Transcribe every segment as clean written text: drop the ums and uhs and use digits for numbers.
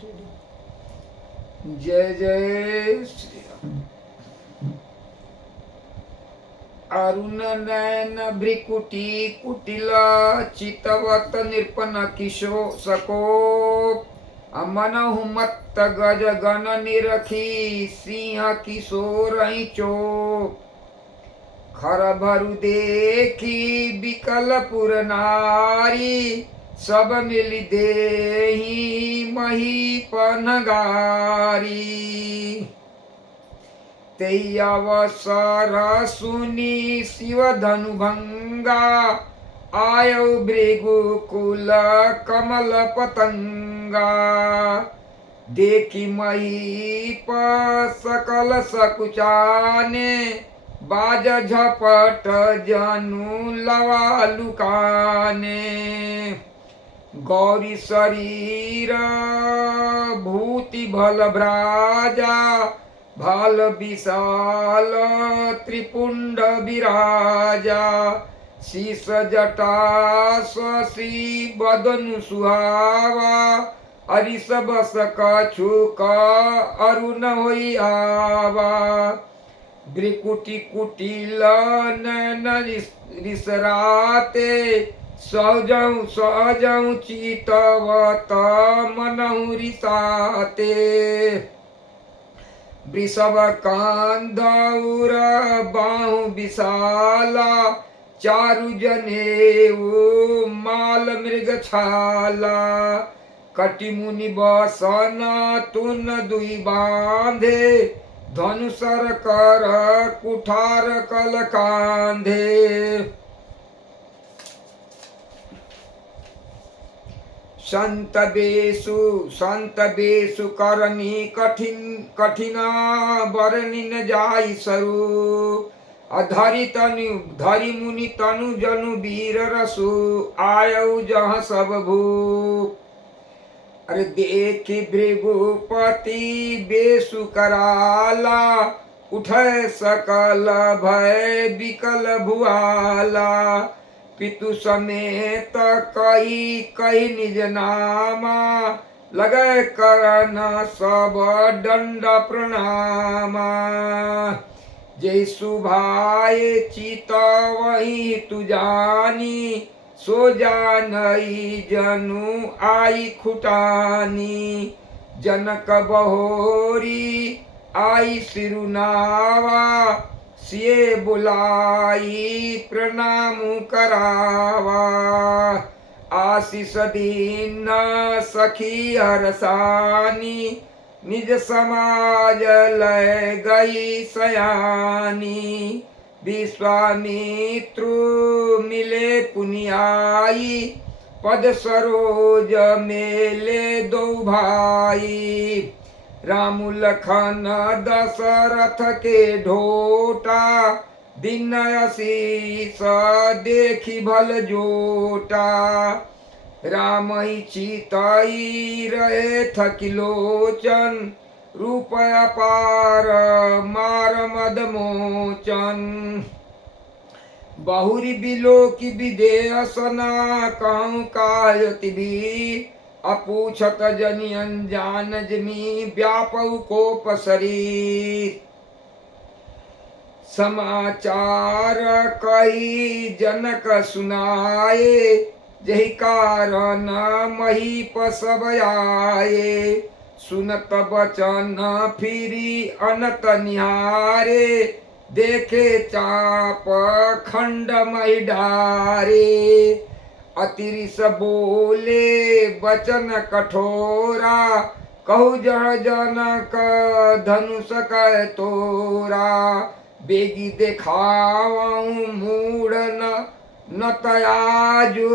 जय जय श्री राम। अरुण नयन भ्रिकुटी कुटिल चितवत निरपन किशो सको अमन हुमत गज गण निरखी सिंह किशोर चोप खर भरु देखी बिकलपुर नारी सब मिल देही मही पनगारी तेई अवसर सुनी शिव धनु भंगा आयो भृगुकुल कमल पतंगा देखी मही सकल सकुचाने बाज झपट जनु लवा लुकाने गौरी शरीर भूति भल भ्राजा भाल विशाल त्रिपुंड विराजा शीस जटा शशि बदनु सुहावा अरिस बस कछुक अरुण होई आवा भ्रिकुटी कुटिल नैन रिसराते सहजौ चितवत मनहु रिसाते वृषभ कांधौर बाहु विशाला चारु जनेऊ माल मृग छाला कटि मुनि बसन तुन दुई बांधे धनुसर कर कुठार कल कांधे संत बेसु करनी कठिना बरनी न जाई सरू धरि मुनि तनु जनु वीर रसु आयऊ जहाँ सब भू अरे देखी भृगुपति बेसु कराला उठे सकल भय बिकल भुआला पितु समेत कही निज नामा लगे करन सब दंड प्रणामा जैसु भाई चित वही तु जानी सो जानई जनु आई खुटानी जनक बहोरी आई सिरुनावा सिए बुलाई प्रणाम करावा आशीष दीन सखी हरसानी निज समाज लय गई सयानी विश्वामित्रु मिले पुनियाई पद सरोज मेले दो भाई राम लखन दशरथ के ढोटा दिन आशीष देखी भल जोटा राम ही चितई रहे थकिलोचन रूप अपार मार मद मोचन बहुरी बिलो की विदेशना कहूँ कायति भी अपूछत जनि अनजान जमी व्यापऊ कोप शरीर समाचार कही जनक सुनाए जही कारण महीप सब आए सुनत बचन फिरी अनत निहारे देखे चाप खंड मही डारे अतिरिस बोले वचन कठोरा कहु जह जनक धनुष कै तोरा बेगी देखाऊं मूढ़ न तयाजु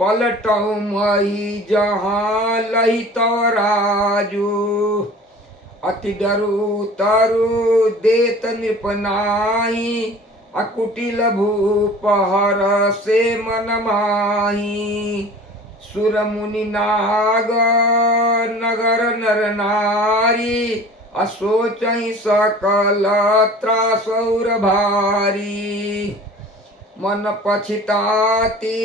पलटऊ मई जहाँ लही तराजू अति डरू तरु देत निपनाही अकुटिल भूपहर से मन माही सुर मुनि नाग नगर नर नारी असोचहि सकल त्रासौर भारी मन पछिताती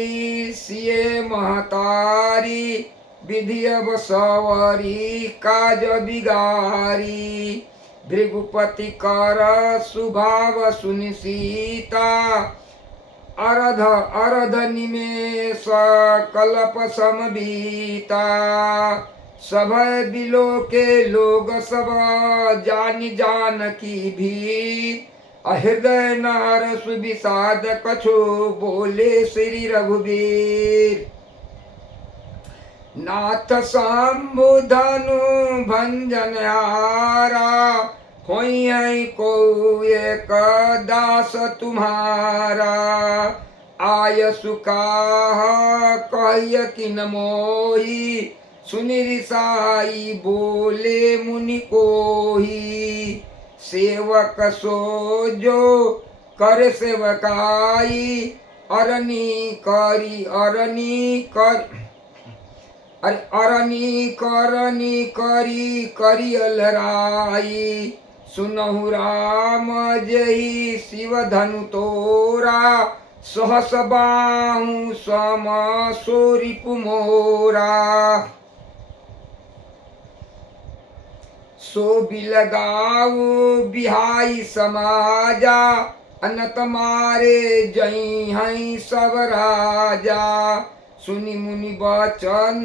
सिए महतारी विधि अब सवरी काज बिगारी। भृगुपति कर सुभाव सुनि सीता, अरध अरध निमेष कल्प समबीता। सभय बिलो के लोग सब जानि जानकी भी, हृदय नार सुविषाद कछु बोले श्री रघुवीर। नाथ शंभु धनु भंजन हारा, होई को एक दास तुम्हारा। आय सुकाह कहिय किन मोही, सुनि रिसाई बोले मुनि कोही। सेवक सो जो कर सेवकाई, अरनी करी अरनी कर अरनी करनी करी करियल राई। सुनहु राम जही शिव धनु तोरा, सहस बाहु सम सोरिपु मोरा। सो बिलगाऊ बिहाई समाजा, अनत मारे जई हई सब राजा। सुनि मुनि बचन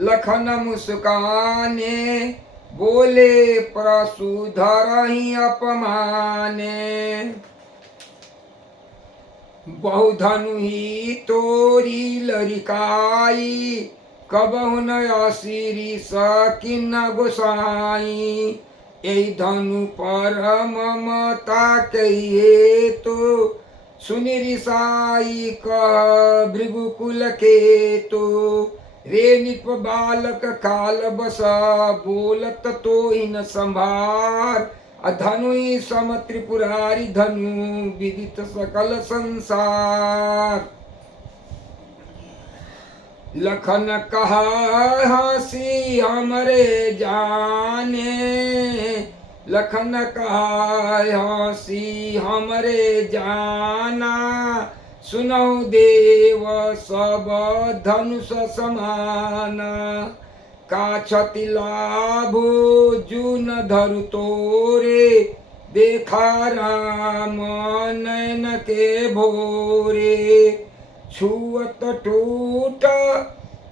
लखन मुस्काने, बोले प्रसूधर ही अपमाने। बहुधनु ही तोरी लरिकाई, कबहु न असिरी सकिन गोसाई। एहि धनु पर ममता कहिए तो, सुनि रिसाई कह भृगुकुल के तो। रे निप बालक काल बसा, बोलत तो इन संभार। अधनु सम त्रिपुरारी धनु, विदित सकल संसार। लखन कहा हंसी हमरे जाने, लखन कहा हंसी हमरे जाना। सुनौ देव सब धनुष समाना, का क्षति लाभो जून धरु तोरे। देखा राम नयन के भोरे, छुअत टूट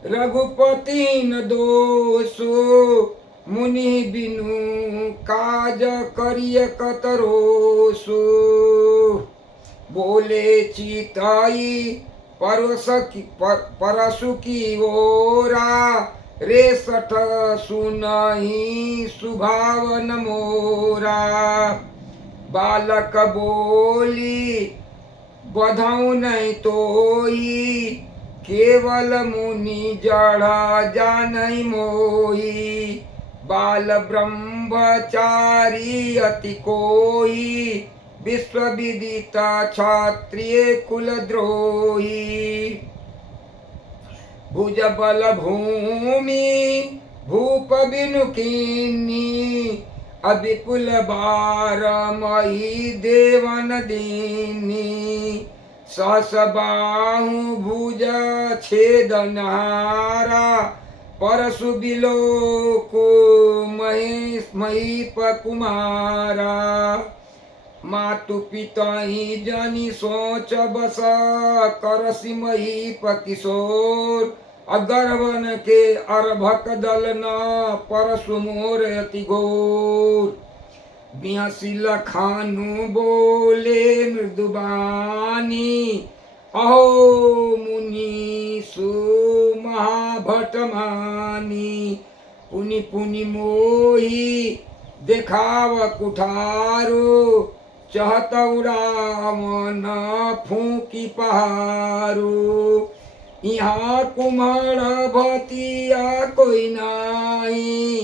रघुपति न दोषो। मुनि बिनु काज करिय कतरोसो। बोले चिताई परसु की ओरा, रे सठ सुनहि सुभावन मोरा। बालक बोली बधौ नहीं तोई, केवल मुनि जड़ जानई मोही। बाल ब्रह्मचारी अति कोई, विश्व विदिता क्षत्रिय कुलद्रोही। भुज बल भूमि भूप बिनु कीन्ही, अविपुल बार मही देवन दीनी। सहस बाहु भुज छेदनहारा, परशु बिलोको महीप कुमारा। मातु पिता ही जनि सोच बस, करसि महीप किशोर। अगर्वन के अर्भक दल न, परशु मोर अति घोर। बिहसी लखानु बोले मृदुबानी, अहो मुनि सु महाभट मानी। पुनि पुनि मोही देखाव कुठारो, चहत उड़ावन फूकी पहारो। यहाँ कुम्हड़ भतिया कोई नाही,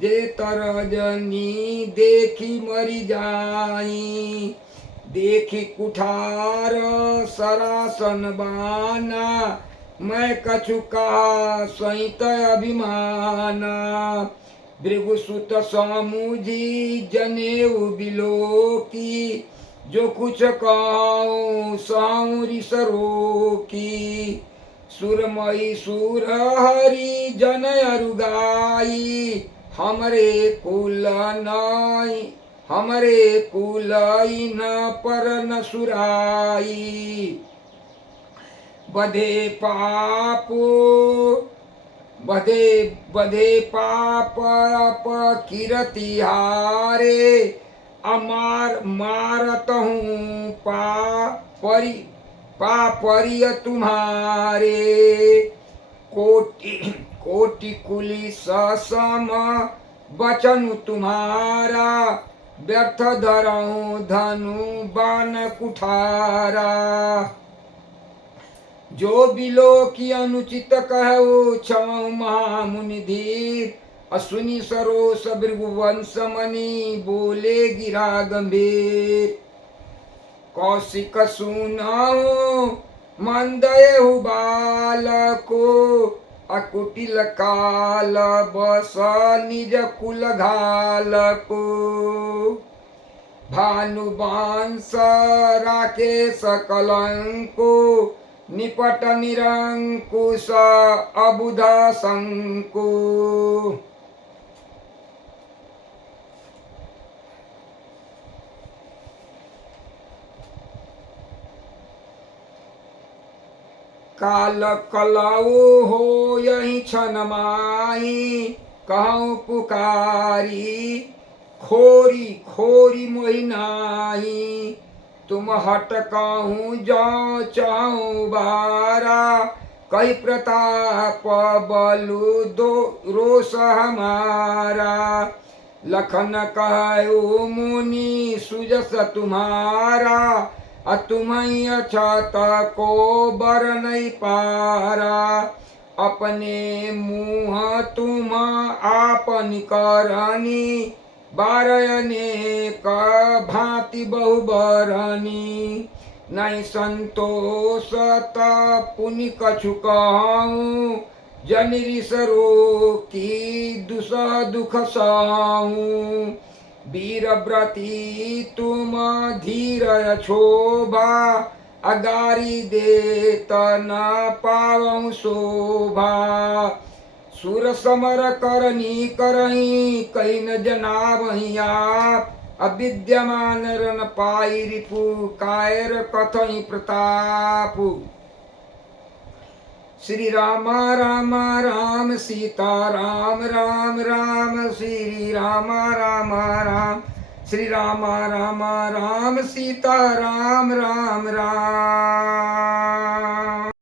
जे तरजनी देखी मरी जाई। देखी कुठार सरासन बाना, मैं कछु कहा सहित अभिमाना। भृगुसुत सामुझी जनेऊ बिलो की, जो कुछ कहूँ साउरी सरो की। सुरमयी सुर हरि जन अरुगाई हमरे कुल नाई हमरे कुल न पर न सुराई बधे पाप बधे बधे पाप अप कीरति हारे अमार मारत हूँ परिय तुम्हारे कोटि कोटि कुली सम बचन तुम्हारा व्यर्थ धरऊँ धनु बान कुठारा जो बिलो की अनुचित कहो क्षम महामुनि धीर असुनि सरोस भृगुवंश मणि बोले गिरा गंभीर कौशिक सुनाओ मंदयहु बालको अकुटिल काल बस निज कुल घालको भानुवंश राकेश कलंको निपट निरंकुश अबुध शंको काल कलऊ हो यही क्षण माही कहूँ पुकारी खोरी खोरी मोहि नाही तुम हट कहूँ जाओ चाहूँ बारा कई प्रताप बलु दो रोष हमारा लखन कहु मुनि सुजस तुम्हारा अतुमय अछत को बर नहीं पारा अपने मुँह तुम आपन करनी बारयने का भांति बहुबरनी नहीं संतोषत पुनि कछु कहूँ जनिरी सरो की दुसह दुख सहूँ वीर व्रती तुम धीर क्षोभा अगारी देत न पावं शोभा सुर समर करनी करही कई न जनावही आप अविद्यमान रन पाई रिपु कायर कथई प्रताप श्री राम राम राम सीता राम राम राम श्री राम राम राम श्री राम राम राम सीता राम राम राम